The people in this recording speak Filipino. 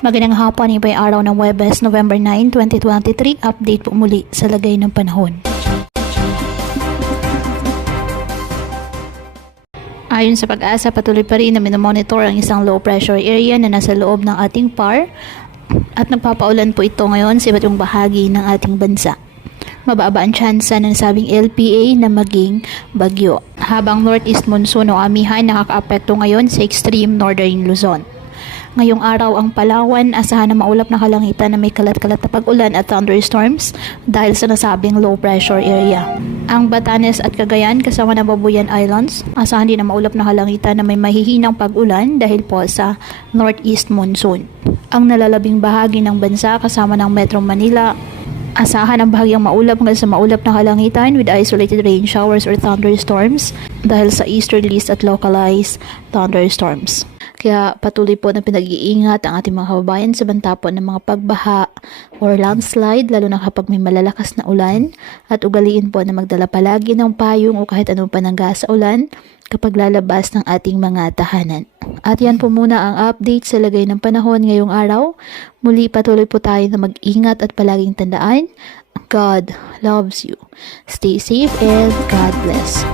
Magandang hapon, iba yung araw ng Webes, November 9, 2023. Update po muli sa lagay ng panahon. Ayon sa Pag-asa, patuloy pa rin na minomonitor ang isang low pressure area na nasa loob ng ating PAR at nagpapaulan po ito ngayon sa iba't ibang bahagi ng ating bansa. Mababa ang tsansa ng sabing LPA na maging bagyo, habang northeast monsoon o amihan nakakaapekto ngayon sa extreme northern Luzon. Ngayong araw ang Palawan, asahan na maulap na kalangitan na may kalat-kalat na pag-ulan at thunderstorms dahil sa nasabing low pressure area. Ang Batanes at Cagayan kasama ng Babuyan Islands, asahan din na maulap na kalangitan na may mahihinang pag-ulan dahil po sa northeast monsoon. Ang nalalabing bahagi ng bansa kasama ng Metro Manila, asahan ang bahagyang maulap hanggang sa maulap na kalangitan with isolated rain showers or thunderstorms dahil sa easterlies at localized thunderstorms. Kaya patuloy po na pinag-iingat ang ating mga kababayan sa banta po ng mga pagbaha or landslide, lalo na kapag may malalakas na ulan, at ugaliin po na magdala palagi ng payong o kahit anong panangga sa ulan kapag lalabas ng ating mga tahanan. At yan po muna ang update sa lagay ng panahon ngayong araw. Muli patuloy po tayo na mag-ingat at palaging tandaan, God loves you. Stay safe and God bless.